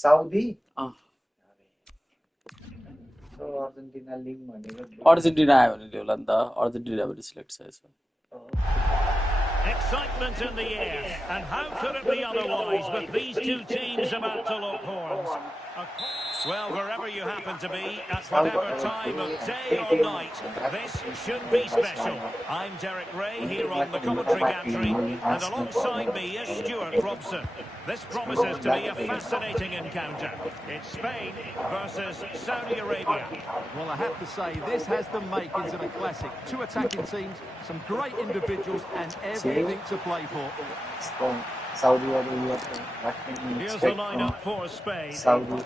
Saudi. So Argentina link Argentina आयो भने त्यो होला नि त Argentina पनि select छ यसमा. Excitement in the air, and how could it be otherwise with these two teams about to lock horns? Well, wherever you happen to be, at whatever time of day or night, this should be special. I'm Derek Ray here on the commentary gantry, and alongside me is Stuart Robson. This promises to be a fascinating encounter. It's Spain versus Saudi Arabia. Well, I have to say, this has the makings of a classic. Two attacking teams, some great individuals, and everything to play for. Saudi Arabia. Here's the lineup for Spain.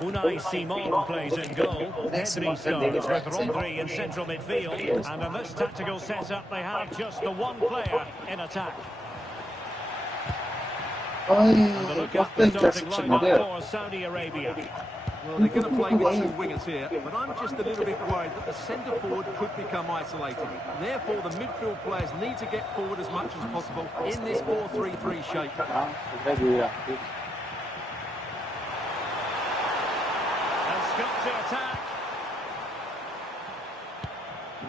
Unai Simon plays in goal. Pedri starts with Rodri in central midfield. And in this tactical setup, they have just the one player in attack. And a look at the starting lineup for Saudi Arabia. Well, they're going to play with two wingers here, but I'm just a little bit worried that the centre-forward could become isolated. Therefore, the midfield players need to get forward as much as possible in this 4-3-3 shape. And Scott to attack.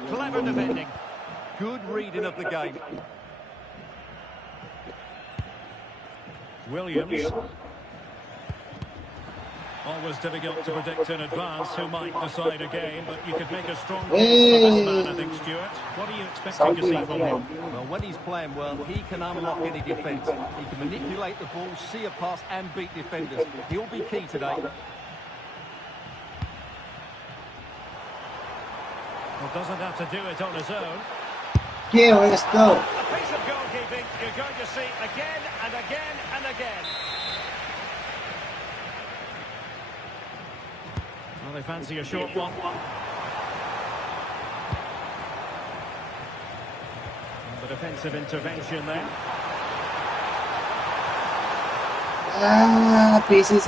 Clever defending. Good reading of the game. Williams. Always difficult to predict in advance who might decide a game, but you could make a strong case for this man, I think, Stuart. What are you expecting to see from him? Well, when he's playing well, he can unlock any defence. He can manipulate the ball, see a pass and beat defenders. He'll be key today. Well, doesn't have to do it on his own. Yeah, let's go. A piece of goalkeeping you're going to see again and again and again. Well, they fancy a short one. And the defensive intervention there. Pieces.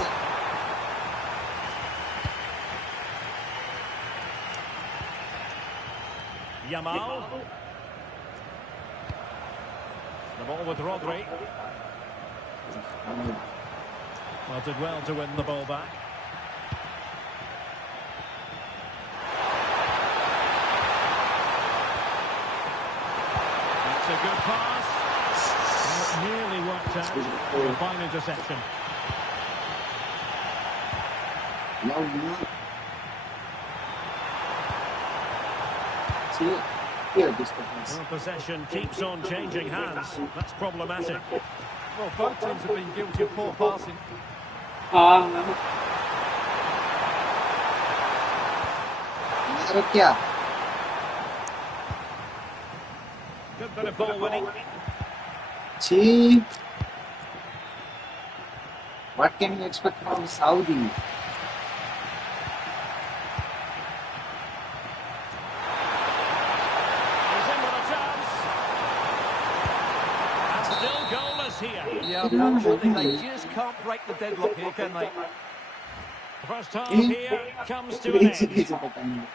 Yamal. The ball with Rodri. Well, did well to win the ball back. That's a good pass. Well, it nearly worked out. A fine interception. Well, possession keeps on changing hands. That's problematic. Well, both teams have been guilty of poor passing. Good bit of ball winning. What can you expect from Saudi? Yeah, unfortunately, they just can't break the deadlock here, can they? First half here comes to an end.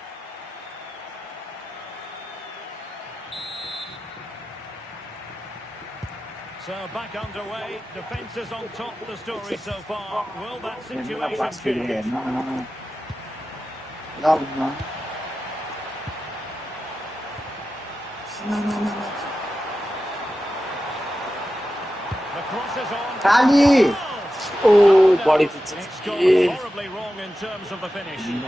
So back underway, defence is on top of the story so far. Will that situation change? No. The cross is on. Kali! Oh, body It's gone horribly wrong in terms of the finish. Here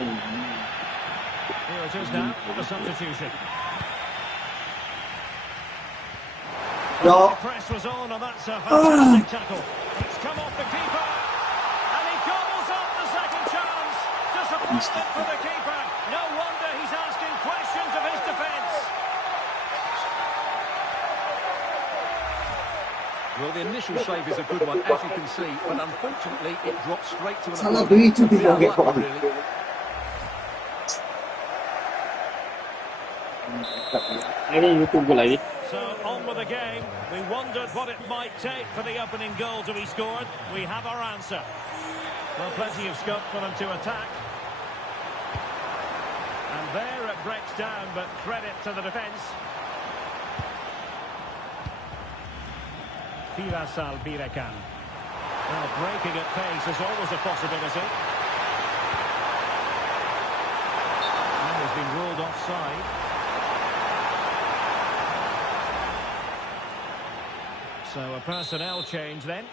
it is now, the substitution. The press was on, and that's a fantastic tackle. It's come off the keeper, and he gobbles up the second chance. Disappointment for the keeper. No wonder he's asking questions of his defence. Well, the initial save is a good one, as you can see, but unfortunately it drops straight to an Salah opponent. beat you, Really unlucky, really. So on with the game. We wondered what it might take for the opening goal to be scored. We have our answer. Well, plenty of scope for them to attack. And there it breaks down, but credit to the defence. Firas Albirekan. Well, breaking at pace is always a possibility. And he's been ruled offside. So a personnel change then.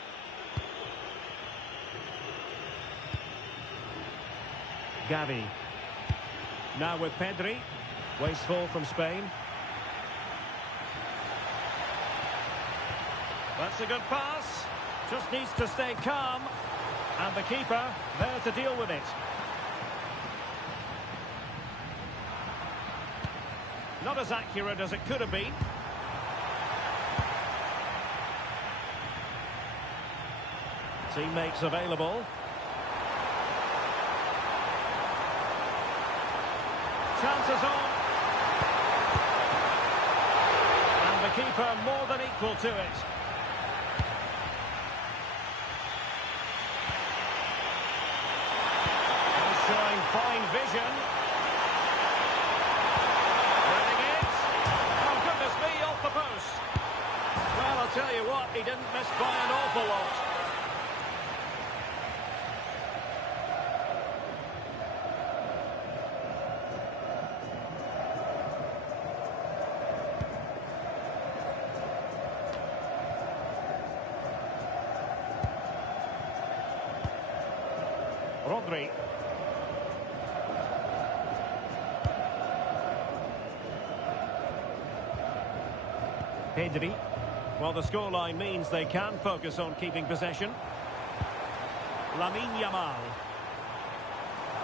Gavi. Now with Pedri. Wasteful from Spain. That's a good pass. Just needs to stay calm. And the keeper there to deal with it. Not as accurate as it could have been. Teammates available. Chances on. And the keeper more than equal to it. He's showing fine vision. Running it. Oh, goodness me, off the post. Well, I'll tell you what, he didn't miss by an awful lot. Rodri. Pedri. Well, the scoreline means they can focus on keeping possession. Lamine Yamal.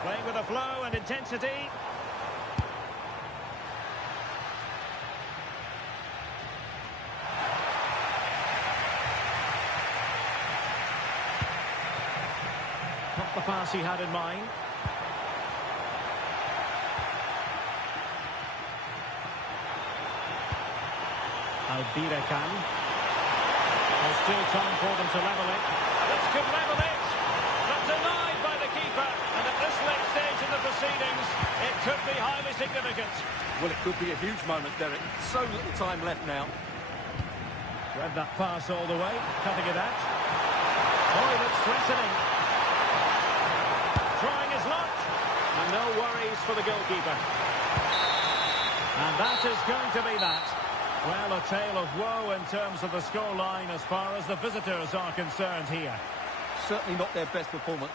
Playing with a flow and intensity. Not the pass he had in mind. Albirekan. There's still time for them to level it. This could level it. But denied by the keeper. And at this late stage in the proceedings, it could be highly significant. Well, it could be a huge moment, Derek. So little time left now. Read that pass all the way, cutting it out. Oh, he looks threatening. Trying his luck. And no worries for the goalkeeper. And that is going to be that. Well, a tale of woe in terms of the scoreline as far as the visitors are concerned here. Certainly not their best performance.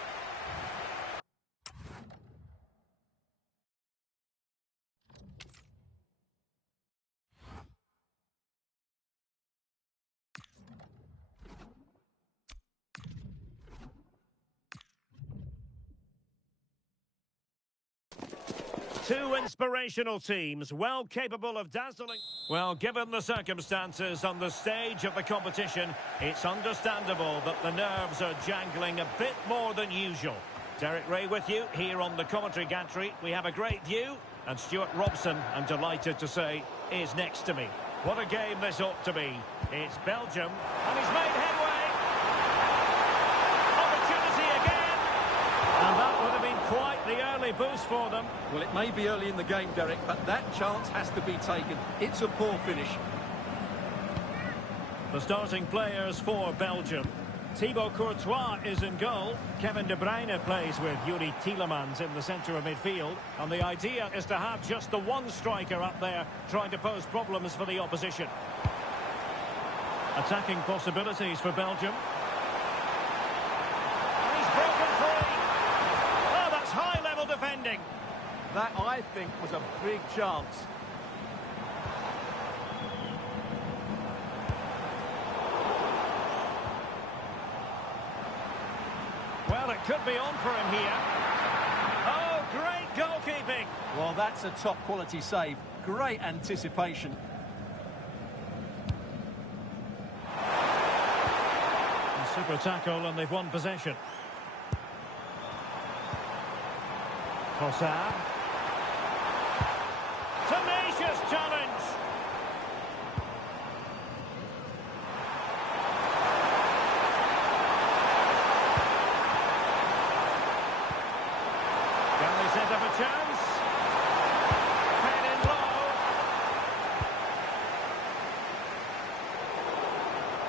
Two inspirational teams, well capable of dazzling. Well, given the circumstances on the stage of the competition, it's understandable that the nerves are jangling a bit more than usual. Derek Ray with you here on the commentary gantry. We have a great view, and Stuart Robson, I'm delighted to say, is next to me. What a game this ought to be. It's Belgium, and he's made headway. Opportunity again. And that would have been quite the early boost for them. Well, it may be early in the game, Derek, but that chance has to be taken. It's a poor finish. The starting players for Belgium. Thibaut Courtois is in goal. Kevin De Bruyne plays with Yuri Tielemans in the centre of midfield. And the idea is to have just the one striker up there trying to pose problems for the opposition. Attacking possibilities for Belgium. And he's broken free. Oh, that's high-level defending. That, I think, was a big chance. Well, it could be on for him here. Oh, great goalkeeping. Well, that's a top-quality save. Great anticipation. A super tackle, and they've won possession. Trossard. Tenacious challenge. Can they set up a chance? Pen in low.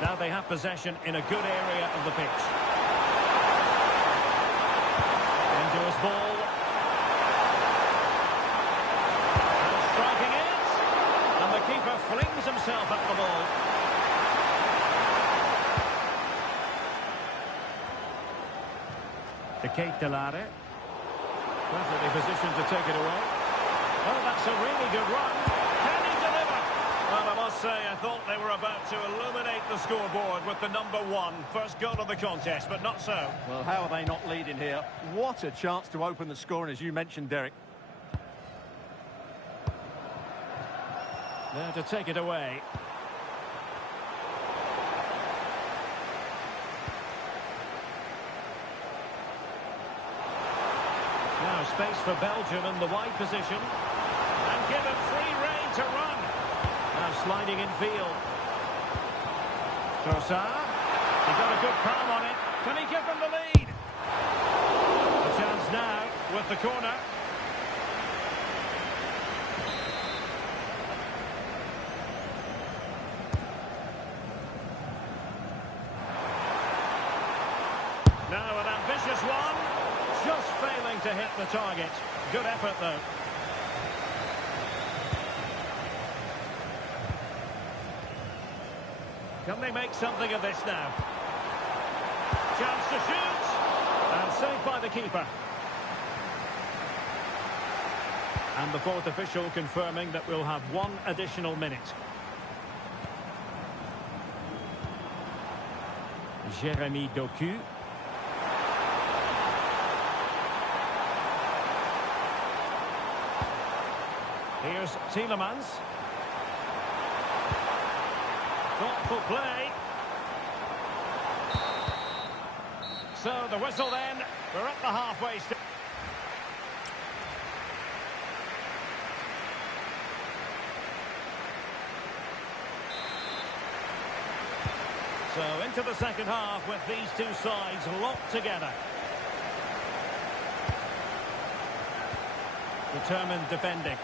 Now they have possession in a good area of the pitch. ball. And striking it. And the keeper flings himself at the ball. To Kate Delare. Perfectly positioned to take it away. Oh, that's a really good run. Can he deliver? Well, I must say, I thought they were about to illuminate the scoreboard with the number one. First goal of the contest, but not so. Well, how are they not leading here? What a chance to open the scoring, as you mentioned, Derek. There to take it away. Now space for Belgium in the wide position. And given free rein to run. Now sliding in field. Trossard. He got a good palm on it. Can he give them the lead? A chance now with the corner. Now an ambitious one. Just failing to hit the target. Good effort, though. Can they make something of this now? Chance to shoot. And saved by the keeper. And the fourth official confirming that we'll have one additional minute. Jérémy Doku. Here's Tielemans. Thoughtful play. So the whistle then. We're at the halfway stage. So into the second half with these two sides locked together. Determined defending.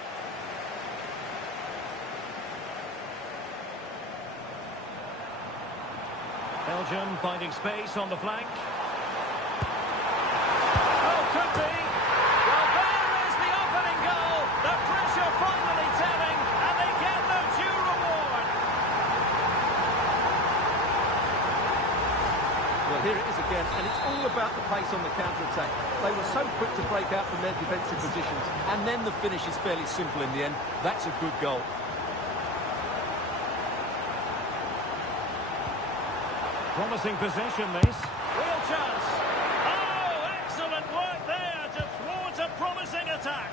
Belgium finding space on the flank. Oh, could be. Well, there is the opening goal. The pressure finally telling, and they get their due reward. Well, here it is again, and it's all about the pace on the counter-attack. They were so quick to break out from their defensive positions, and then the finish is fairly simple in the end. That's a good goal. Promising possession, this. Real chance. Oh, excellent work there to thwart a promising attack.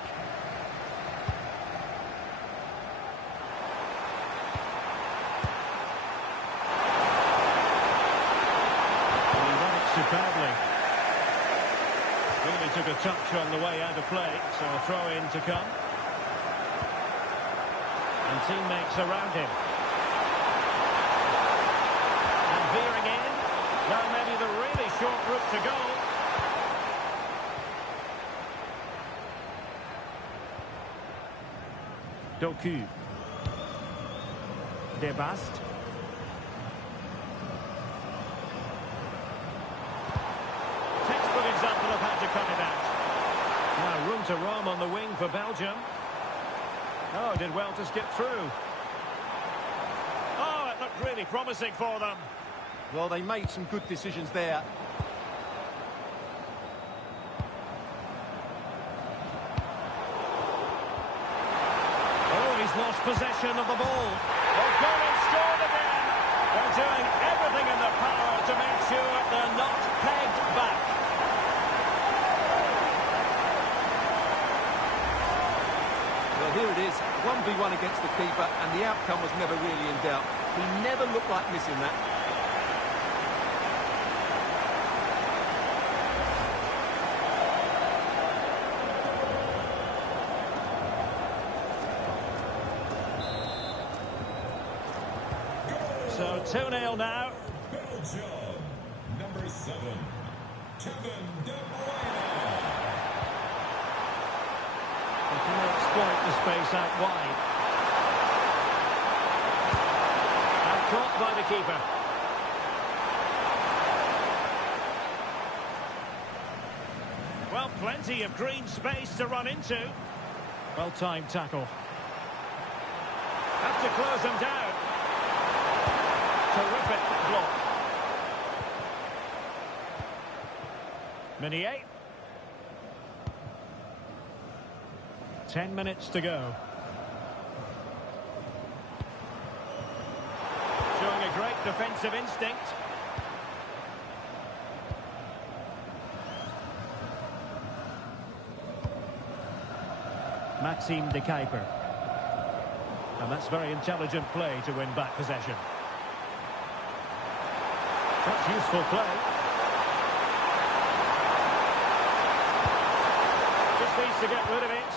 And he ran it superbly. Really took a touch on the way out of play, so a throw-in to come. And teammates around him. Veering in. Now maybe the really short route to go. Doku. Debast. Textbook example of how to cut it out. Now room to roam on the wing for Belgium. Oh, did well to skip through. Oh, it looked really promising for them. Well, they made some good decisions there. Oh, he's lost possession of the ball. Oh, gone and scored again. They're doing everything in their power to make sure they're not pegged back. Well, here it is, 1v1 against the keeper, and the outcome was never really in doubt. He never looked like missing that. So 2-0 now. Belgium, number 7, Kevin De Bruyne. They can exploit the space out wide. And caught by the keeper. Well, Plenty of green space to run into. Well-timed tackle. Have to close him down. Terrific block. Meunier. 10 minutes to go. Showing a great defensive instinct. Maxime de Kuiper. And that's very intelligent play to win back possession. That's useful play. Just needs to get rid of it.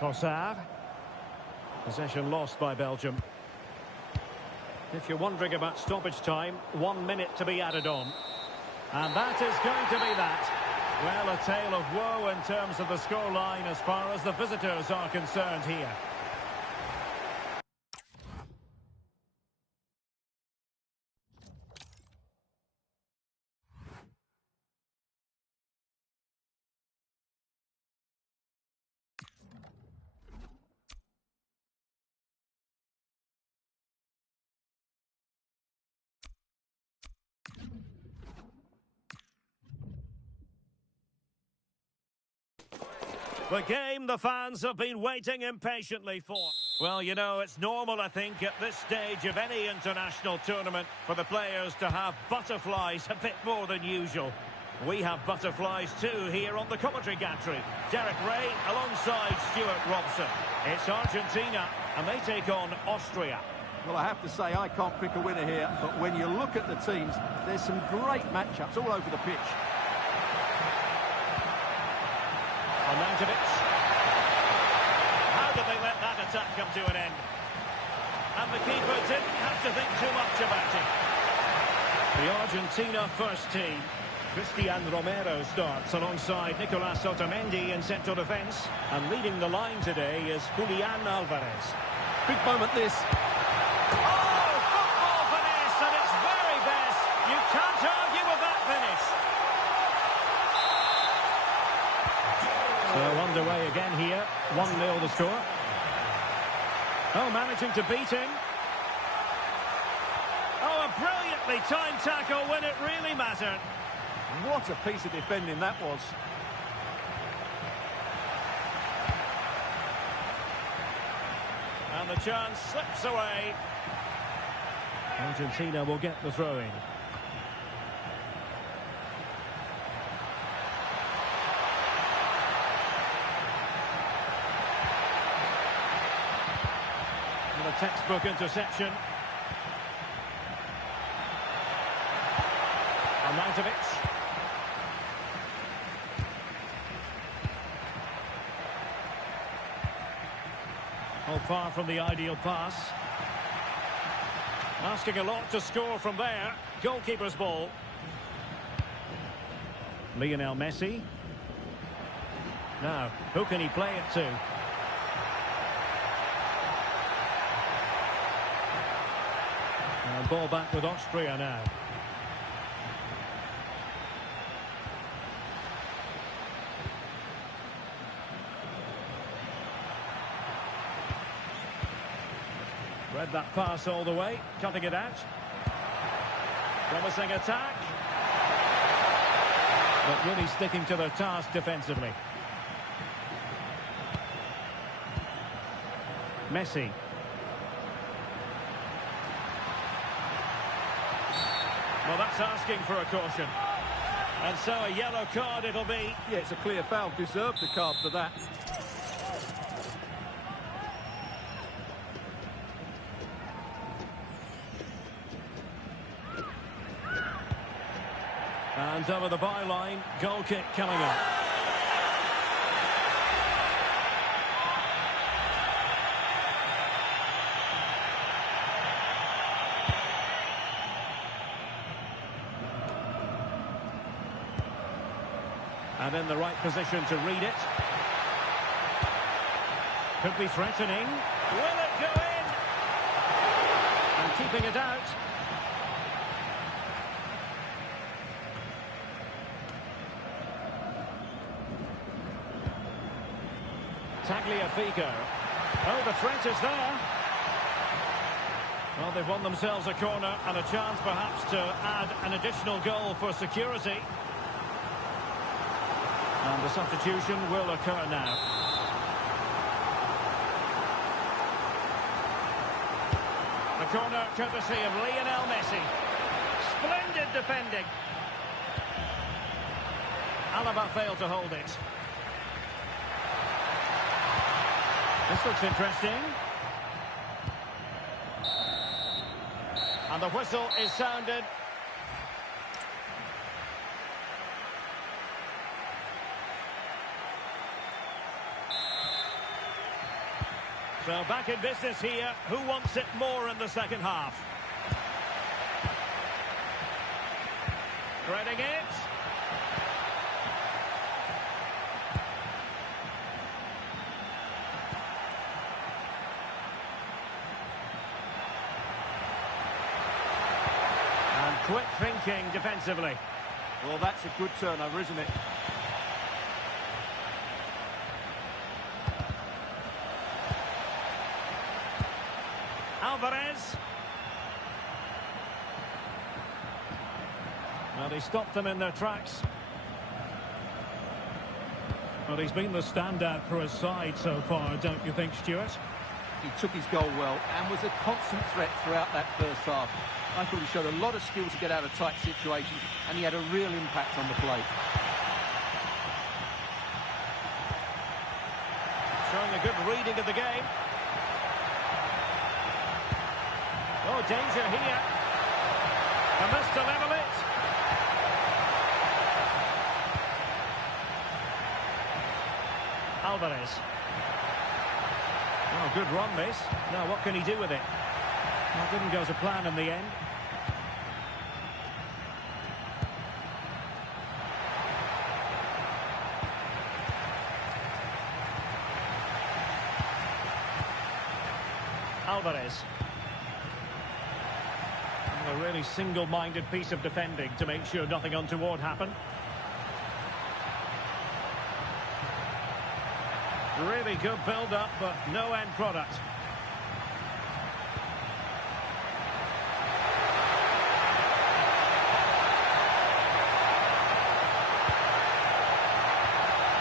Trossard. Possession lost by Belgium. If you're wondering about stoppage time, 1 minute to be added on. And that is going to be that. Well, a tale of woe in terms of the scoreline as far as the visitors are concerned here. The game the fans have been waiting impatiently for. Well, you know, it's normal, I think, at this stage of any international tournament for the players to have butterflies a bit more than usual. We have butterflies too here on the commentary gantry. Derek Ray alongside Stuart Robson. It's Argentina and they take on Austria. Well, I have to say, I can't pick a winner here, but when you look at the teams, there's some great matchups all over the pitch. Arnautovic. How did they let that attack come to an end? And the keeper didn't have to think too much about it. The Argentina first team. Cristian Romero starts alongside Nicolas Otamendi in central defence. And leading the line today is Julian Alvarez. Big moment this. Oh, football finish at its very best. You can't argue with that finish. So underway again here, 1-0 the score. Oh, managing to beat him. Oh, a brilliantly timed tackle when it really mattered. What a piece of defending that was. And the chance slips away. Argentina will get the throw-in. A textbook interception. Arnautovic. Oh, far from the ideal pass. Asking a lot to score from there. Goalkeeper's ball. Lionel Messi. Now, who can he play it to? And ball back with Austria now. Read that pass all the way, cutting it out. Promising attack. But really sticking to their task defensively. Messi. Well, that's asking for a caution. And so a yellow card it'll be. Yeah, it's a clear foul. Deserved the card for that. And over the byline, goal kick coming up. And in the right position to read it. Could be threatening. Will it go in? And keeping it out. Tagliafico. Oh, the threat is there. Well, they've won themselves a corner and a chance perhaps to add an additional goal for security. And the substitution will occur now. The corner courtesy of Lionel Messi. Splendid defending. Alaba failed to hold it. This looks interesting. And the whistle is sounded. So back in business here. Who wants it more in the second half? Threading it. And quick thinking defensively. Well, that's a good turnover, isn't it? Alvarez. Well, he stopped them in their tracks. Well, he's been the standout for his side so far, don't you think, Stuart? He took his goal well and was a constant threat throughout that first half. I thought he showed a lot of skill to get out of tight situations, and he had a real impact on the play. Showing a good reading of the game. Oh, danger here. A miss to level it. Alvarez. Oh, good run, this. Now, what can he do with it? Well, didn't go to plan in the end. Alvarez. A really single-minded piece of defending to make sure nothing untoward happened. Really good build-up, but no end product.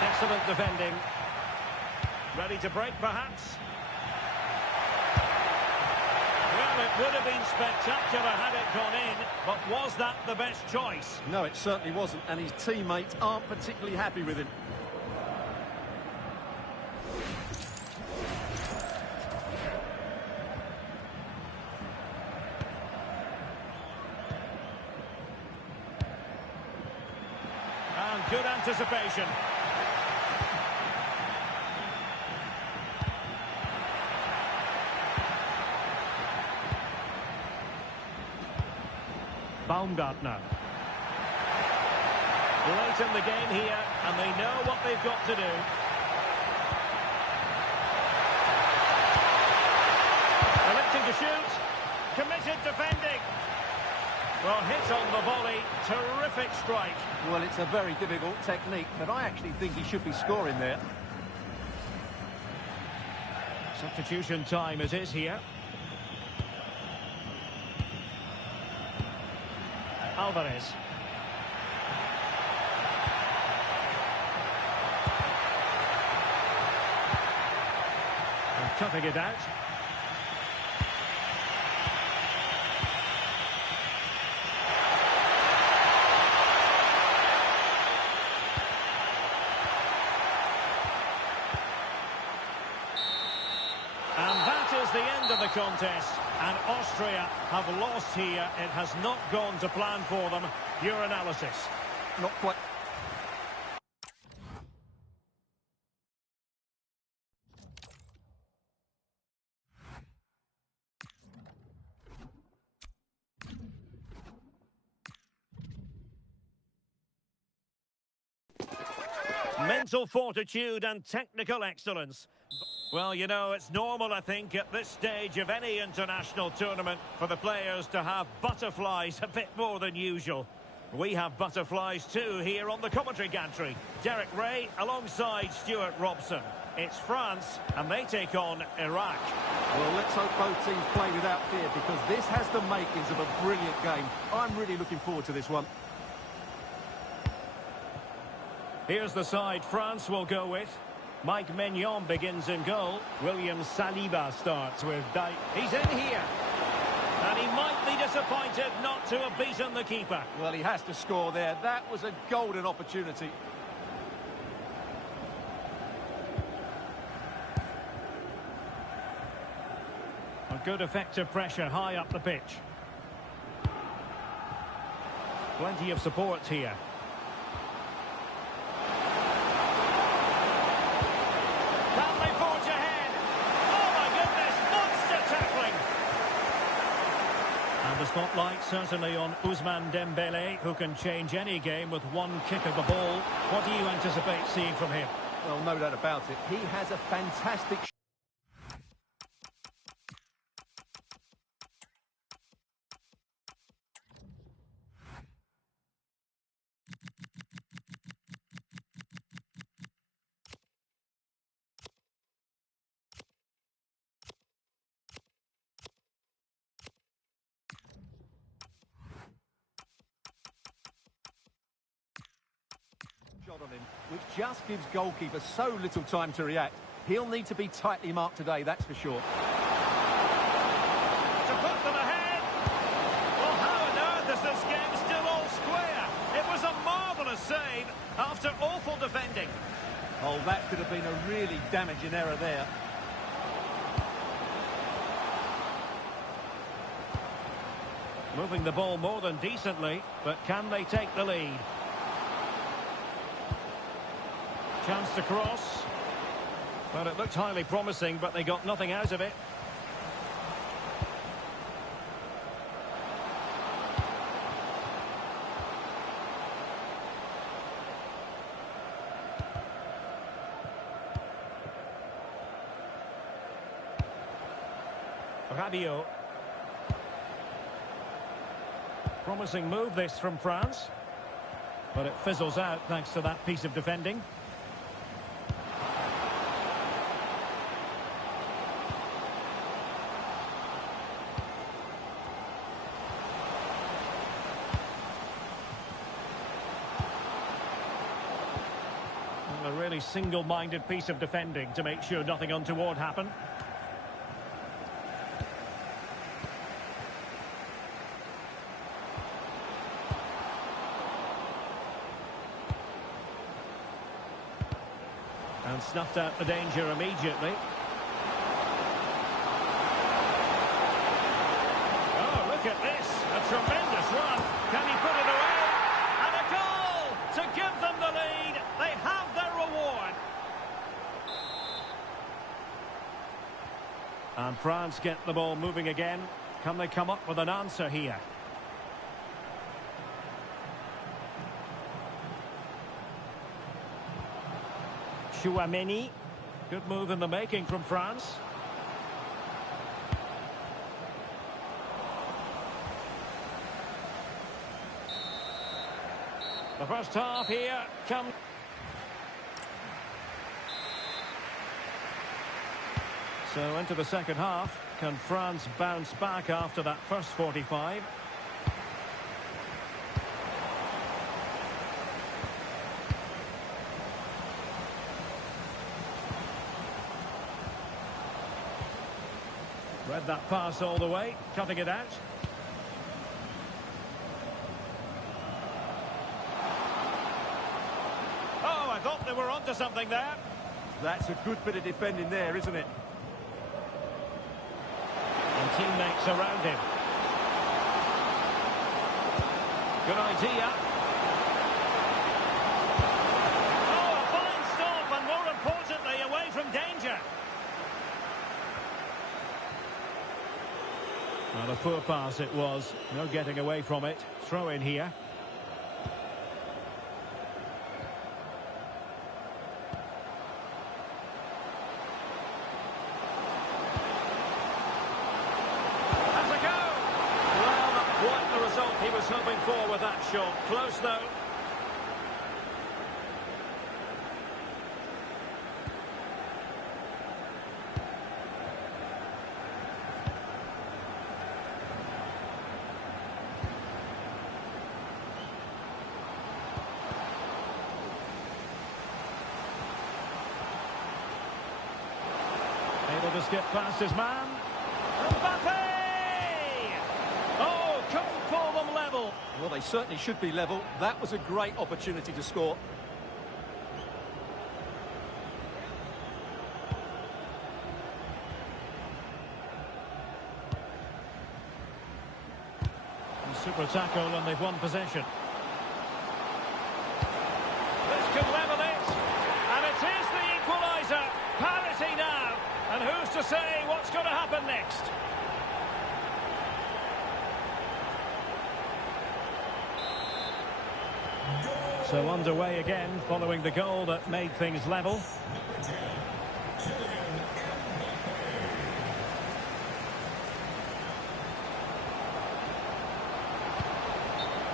Excellent defending. Ready to break, perhaps? Well, it would have been spectacular had it gone in, but was that the best choice? No, it certainly wasn't, and his teammates aren't particularly happy with him. And good anticipation. Baumgartner. Late in the game here, and they know what they've got to do. Electing to shoot. Committed defending. Well, hit on the volley. Terrific strike. Well, it's a very difficult technique, but I actually think he should be scoring there. Substitution time it is here. Alvarez. And cutting it out. And that is the end of the contest. And Austria have lost here. It has not gone to plan for them. Your analysis? Not quite. Mental fortitude and technical excellence. Well, you know, it's normal, I think, at this stage of any international tournament for the players to have butterflies a bit more than usual. We have butterflies too here on the commentary gantry. Derek Ray alongside Stuart Robson. It's France and they take on Iraq. Well, let's hope both teams play without fear, because this has the makings of a brilliant game. I'm really looking forward to this one. Here's the side France will go with. Mike Maignan begins in goal. William Saliba starts with He's in here. And he might be disappointed not to have beaten the keeper. Well, he has to score there. That was a golden opportunity. A good effective pressure high up the pitch. Plenty of support here. Can they forge ahead? Oh my goodness, monster tackling! And the spotlight certainly on Ousmane Dembele, who can change any game with one kick of the ball. What do you anticipate seeing from him? Well, no doubt about it. He has a fantastic... shot on him, which just gives goalkeepers so little time to react. He'll need to be tightly marked today, that's for sure. To put them ahead! Well, how on earth is this game still all square? It was a marvellous save after awful defending. Oh, that could have been a really damaging error there. Moving the ball more than decently, but can they take the lead? Chance to cross. Well, it looked highly promising, but they got nothing out of it. Rabiot. Promising move this from France. But it fizzles out thanks to that piece of defending. A really single-minded piece of defending to make sure nothing untoward happened. And snuffed out the danger immediately. Oh, look at this. A tremendous run. Can he put it away? And a goal to give them the lead. They have their reward. And France get the ball moving again. Can they come up with an answer here? Chouameni. Good move in the making from France. The first half here comes. So into the second half. Can France bounce back after that first 45? Read that pass all the way, cutting it out. Oh, I thought they were onto something there. That's a good bit of defending there, isn't it? And teammates around him. Good idea. Oh, a fine stop, and more importantly, away from danger. Well, a poor pass it was. No getting away from it. Throw in here. That's a go! Well, not quite the result He was hoping for with that shot. Close, though. Able to skip past his man. Mbappe! Oh, couldn't pull them level. Well, they certainly should be level. That was a great opportunity to score. Super tackle and they've won possession. This could level it. And it is the equaliser. Parity now. And who's to say what's going to happen next? So underway again following the goal that made things level.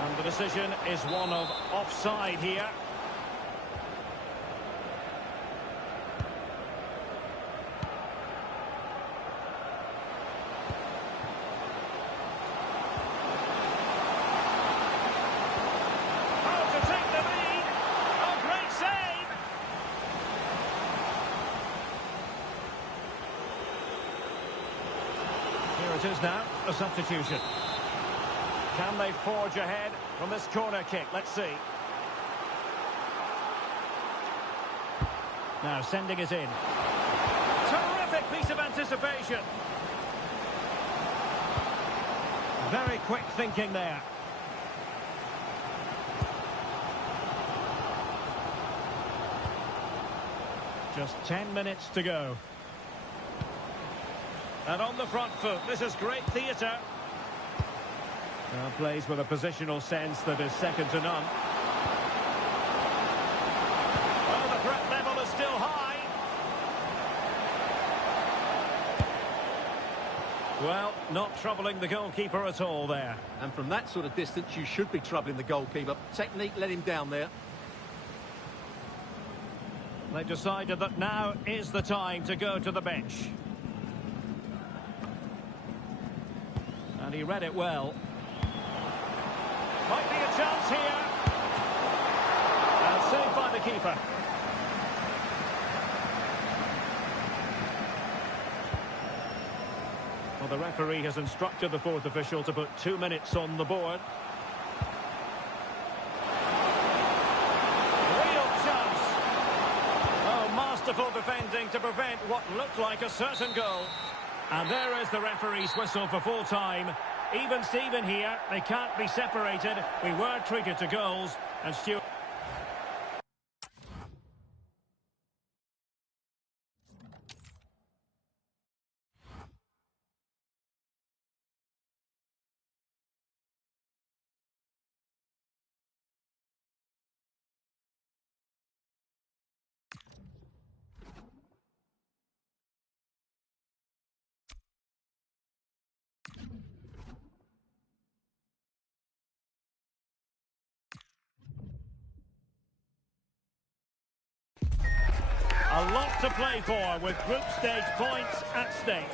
And the decision is one of offside here. It is now a substitution. Can they forge ahead from this corner kick? Let's see. Now sending it in. Terrific piece of anticipation. Very quick thinking there. Just 10 minutes to go. And on the front foot, this is great theatre. Now plays with a positional sense that is second to none. Well, the threat level is still high. Well, not troubling the goalkeeper at all there. And from that sort of distance, you should be troubling the goalkeeper. Technique let him down there. They've decided that now is the time to go to the bench. And he read it well. Might be a chance here. And saved by the keeper. Well, the referee has instructed the fourth official to put 2 minutes on the board. Real chance. Oh, masterful defending to prevent what looked like a certain goal. And there is the referee's whistle for full time. Even Steven here, they can't be separated. We were treated to goals, and Stuart... A lot to play for with group stage points at stake.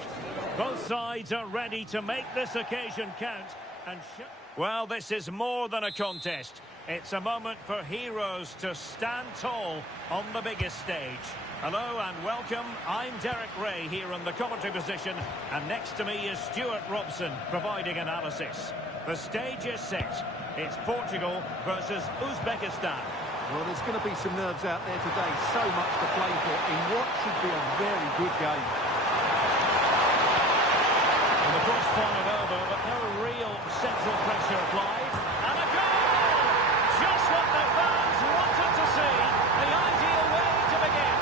Both sides are ready to make this occasion count. And well, this is more than a contest. It's a moment for heroes to stand tall on the biggest stage. Hello and welcome. I'm Derek Ray here in the commentary position. And next to me is Stuart Robson providing analysis. The stage is set. It's Portugal versus Uzbekistan. Well, there's going to be some nerves out there today. So much to play for in what should be a very good game. And the cross fired over, but no real central pressure applied. And a goal! Just what the fans wanted to see. The ideal way to begin.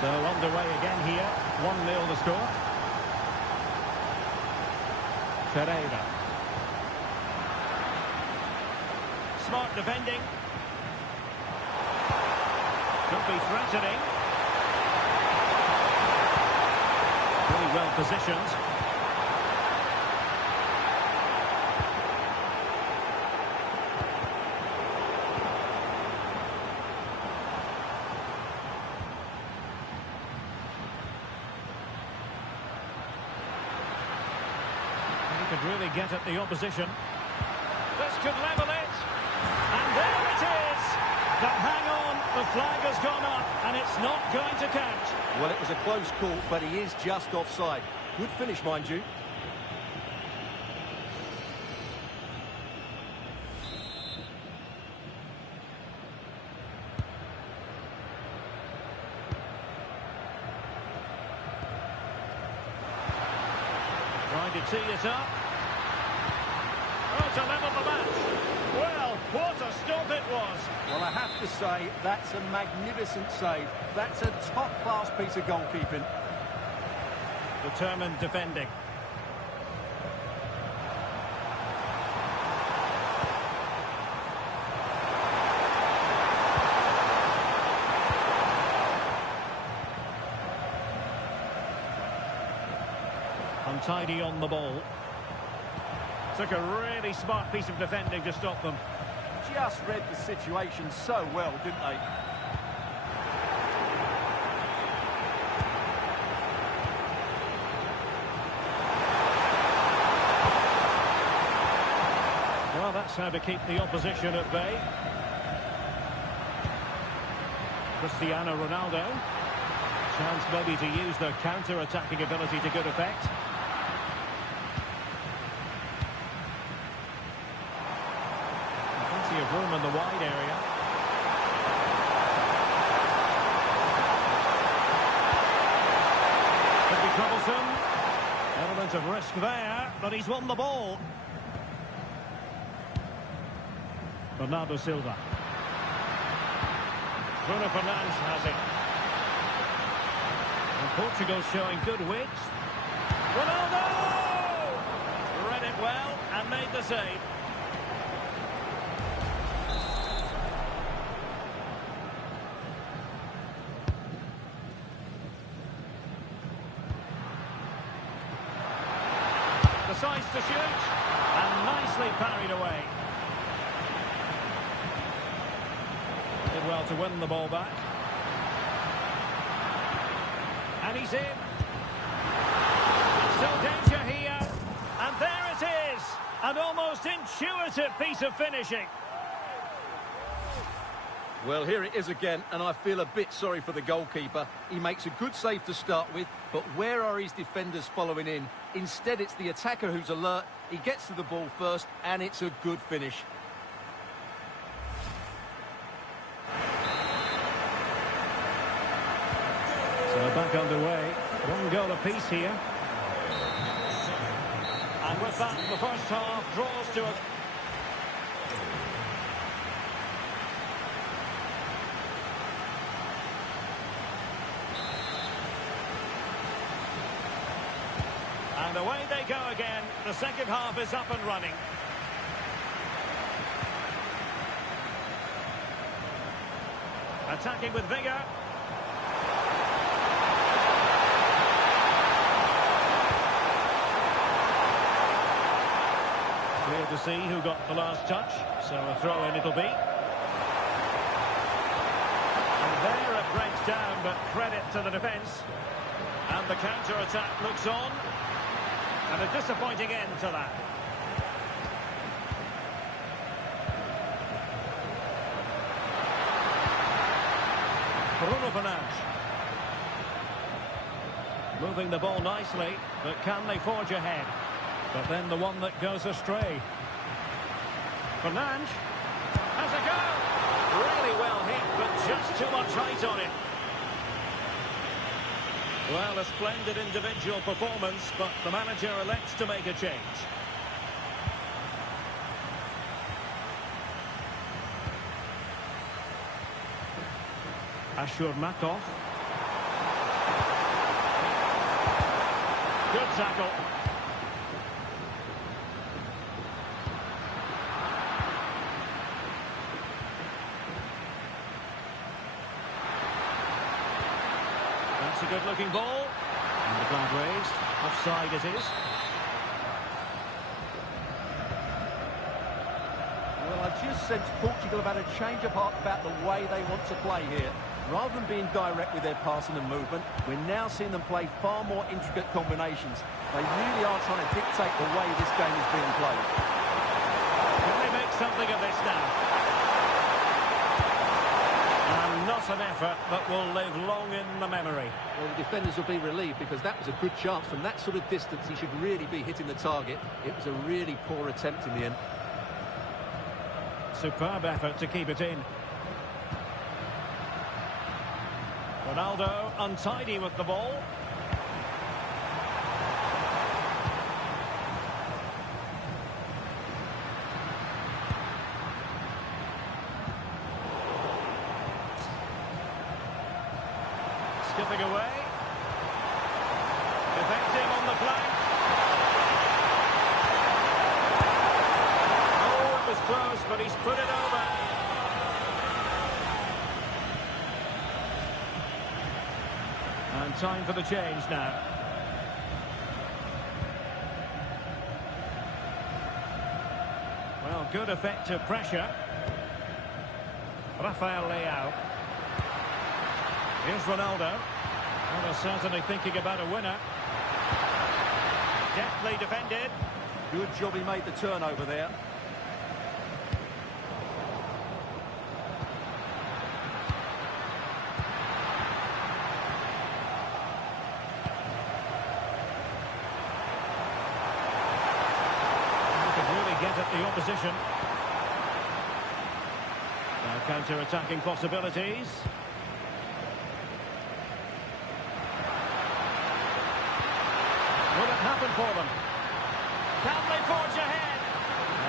So underway again here. 1-0 the score. Ferreira. Smart defending. Could be threatening. Pretty well positioned. He could really get at the opposition. This could level it. And there it is. But hang on, the flag has gone up and it's not going to count. Well, it was a close call, but he is just offside. Good finish, mind you. Trying to tee it up. Oh, to level the match. Well, what a stop it was. Well, I have to say, that's a magnificent save. That's a top-class piece of goalkeeping. Determined defending. Untidy on the ball. Took a really smart piece of defending to stop them. Just read the situation so well, didn't they? Well, that's how to keep the opposition at bay. Cristiano Ronaldo. Chance maybe to use their counter-attacking ability to good effect. Plenty of room in the wide area. Could be troublesome. Element of risk there, but he's won the ball. Bernardo Silva. Bruno Fernandes has it. And Portugal showing good wit. Ronaldo! Read it well and made the save. Decides to shoot and nicely parried away. Did well to win the ball back. And he's in. Still danger here. And there it is. An almost intuitive piece of finishing. Well, here it is again, and I feel a bit sorry for the goalkeeper. He makes a good save to start with, but where are his defenders following in? Instead, it's the attacker who's alert. He gets to the ball first, and it's a good finish. So back underway. One goal apiece here. And with that, the first half draws to a... And away they go again. The second half is up and running. Attacking with vigour. Clear to see who got the last touch, so a throw-in it'll be. And there it breaks down, but credit to the defence. And the counter-attack looks on. And a disappointing end to that. Bruno Fernandes. Moving the ball nicely, but can they forge ahead? But then the one that goes astray. Fernandes has a go. Really well hit, but just too much height on it. Well, a splendid individual performance, but the manager elects to make a change. Ashur Matov. Good tackle. a good-looking ball. And the flag raised. Offside it is. Well, I just sense Portugal have had a change of heart about the way they want to play here. Rather than being direct with their passing and movement, we're now seeing them play far more intricate combinations. They really are trying to dictate the way this game is being played. Can they make something of this now? And not an effort that will live long in the memory. Well, the defenders will be relieved because that was a good chance. From that sort of distance, he should really be hitting the target. It was a really poor attempt in the end. Superb effort to keep it in. Ronaldo untidy with the ball. Skipping away. Effective on the flank. Oh, it was close, but he's put it over. And time for the change now. Well, good effective pressure. Rafael Leao. Here's Ronaldo. Well, they're certainly thinking about a winner. Deftly defended. Good job he made the turnover there. Get at the opposition. Now counter-attacking possibilities. Will it happen for them? Can they forge ahead?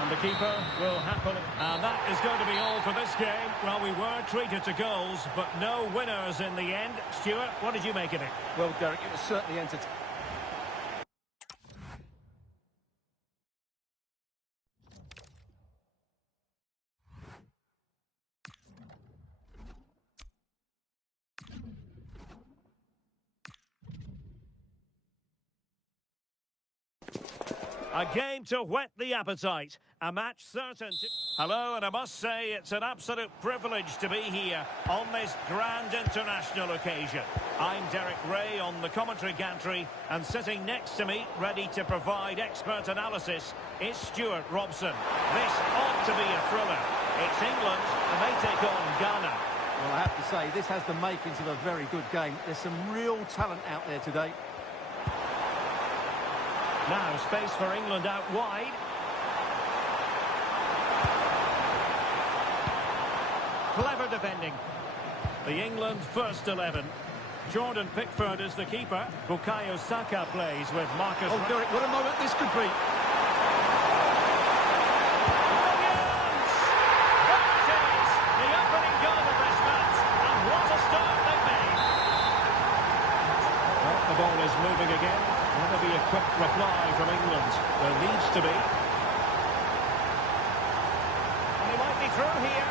And the keeper will happily... And that is going to be all for this game. Well, we were treated to goals, but no winners in the end. Stuart, what did you make of it? Well, Derek, it was certainly entertaining. A game to whet the appetite. A match certain to... Hello, and I must say it's an absolute privilege to be here on this grand international occasion. I'm Derek Ray on the commentary gantry, and sitting next to me, ready to provide expert analysis, is Stuart Robson. This ought to be a thriller. It's England, and they take on Ghana. Well, I have to say, this has the makings of a very good game. There's some real talent out there today. Now, space for England out wide. Clever defending. The England first 11. Jordan Pickford is the keeper. Bukayo Saka plays with Marcus... Oh, Derek, what a moment this could be. Brilliant! There it is! The opening goal of this match. And what a start they've made. Well, the ball is moving again. Will there be a quick reply from England? There needs to be. And he might be through here.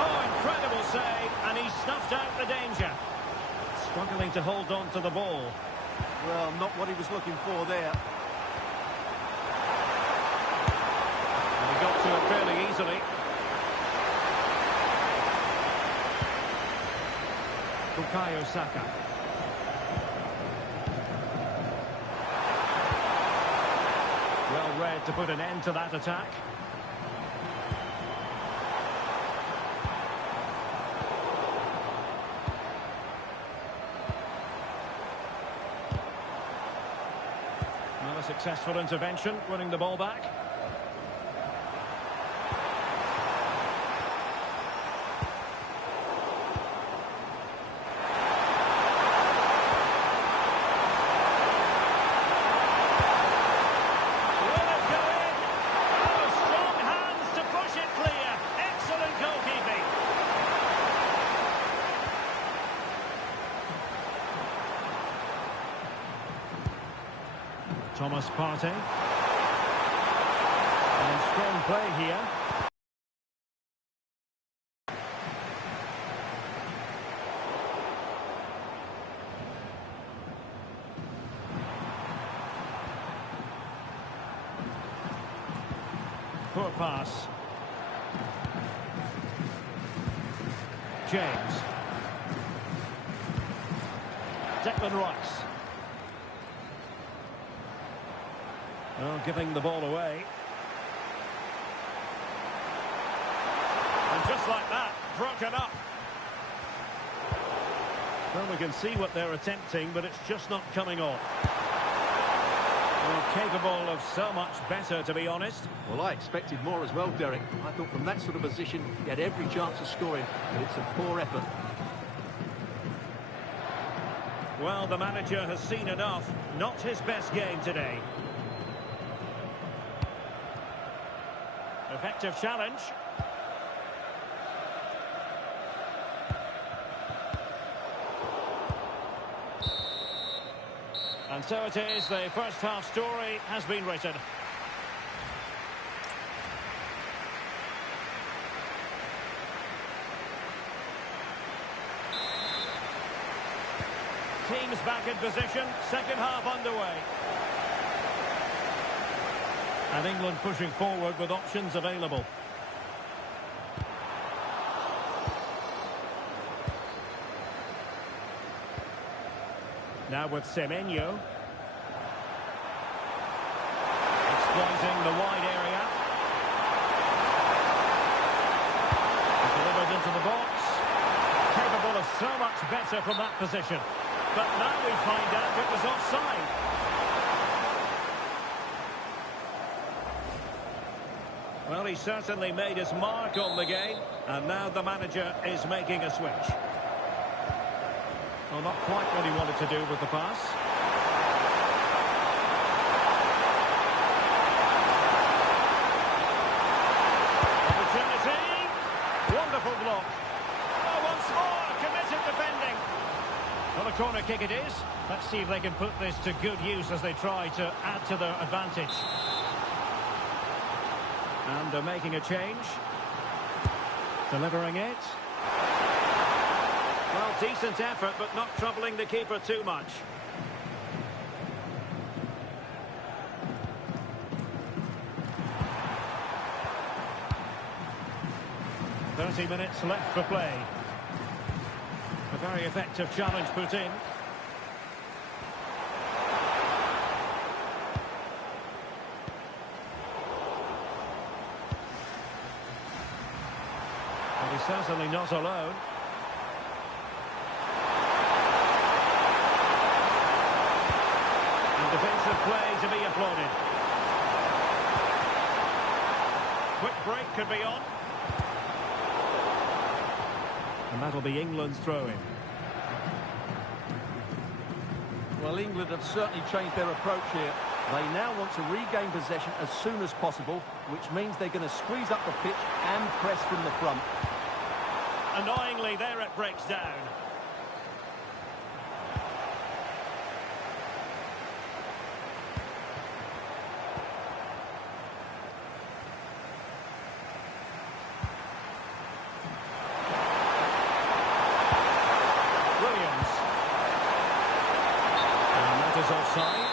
Oh, incredible save. And he snuffed out the danger. Struggling to hold on to the ball. Well, not what he was looking for there. And he got to it fairly easily. Bukayo Saka. Well read to put an end to that attack. Not a successful intervention, winning the ball back. Thomas Partey. And strong play here. secure pass. James. Declan Rice. Oh, giving the ball away. And just like that, broken up. Well, we can see what they're attempting, but it's just not coming off. Well, capable of so much better, to be honest. Well, I expected more as well, Derek. I thought from that sort of position, he had every chance of scoring, but it's a poor effort. Well, the manager has seen enough. Not his best game today. Effective challenge. And so it is, the first half story has been written. Teams back in position, second half underway. And England pushing forward with options available. Now with Semenyo. Exploiting the wide area. Delivered into the box. Capable of so much better from that position. But now we find out it was offside. Well, he certainly made his mark on the game. And now the manager is making a switch. Well, not quite what he wanted to do with the pass. Opportunity. Wonderful block. Oh, once more, committed defending. Well, a corner kick it is. Let's see if they can put this to good use as they try to add to their advantage. And they're making a change. Delivering it. Well, decent effort, but not troubling the keeper too much. "30 minutes left for play. A very effective challenge put in. But he's certainly not alone. Defensive play to be applauded. Quick break could be on. And that'll be England's throw-in. Well, England have certainly changed their approach here. They now want to regain possession as soon as possible, which means they're going to squeeze up the pitch and press from the front. Annoyingly, there it breaks down. Offside.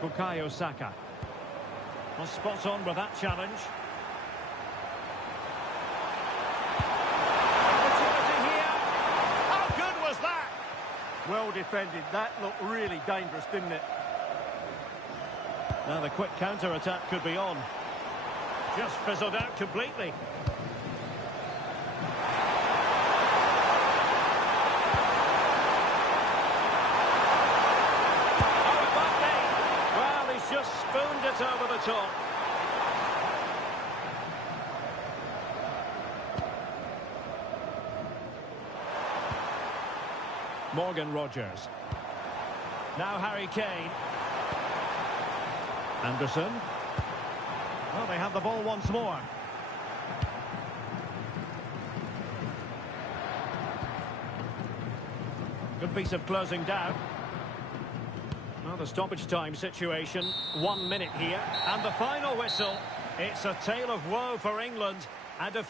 Bukayo Saka. Well, spot on with that challenge. Opportunity here. How good was that? Well defended. That looked really dangerous, didn't it? Now the quick counter-attack could be on. Just fizzled out completely. Just spooned it over the top. Morgan Rogers. Now Harry Kane. Anderson. Well, they have the ball once more. Good piece of closing down. Well, the stoppage time situation, 1 minute here. And the final whistle. It's a tale of woe for England and a